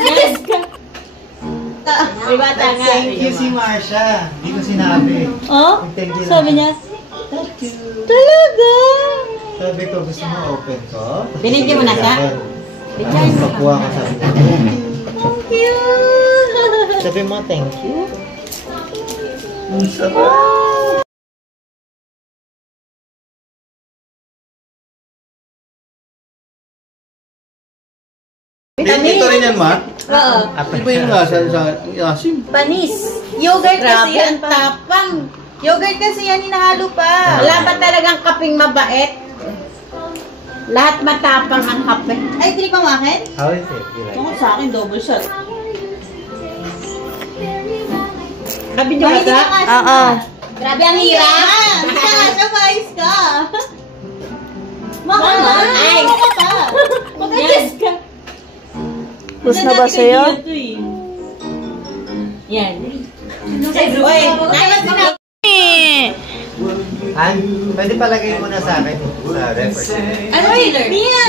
Yes ka. May bata nga. Thank you si Marsha. Hindi ko sinabi. Oh? Thank you Sabi niya, thank you. talaga? Sabi ko, gusto mo open ko? Binigyan mo na siya? Tapos pakuha ka sabi ko, thank you. Thank you. Sabi mo, thank you. Ang sarap. Ito rin yan, ma? Oo. Iba yung lasa sa asim. Panis. Yogurt kasi Grabe, yan. ang tapang. Yogurt kasi yan, hinahalo pa. Wala ba talagang kaping mabait? Lahat matapang ang kape. Ay, hindi pa makin? How is it? You like Ako it? sa akin, double shot. Sabi niyo Mahilig ba? ka kasi. Oo. Grabe ang hirap. Hindi ka, siya mais ka. Mahal na. Ay. Mag-adjust ka. Gusto na ba sa'yo? Yan. Uy, naiwas na. Han, pwede palagay mo na sa akin sa refer. Ano, Taylor? Mia,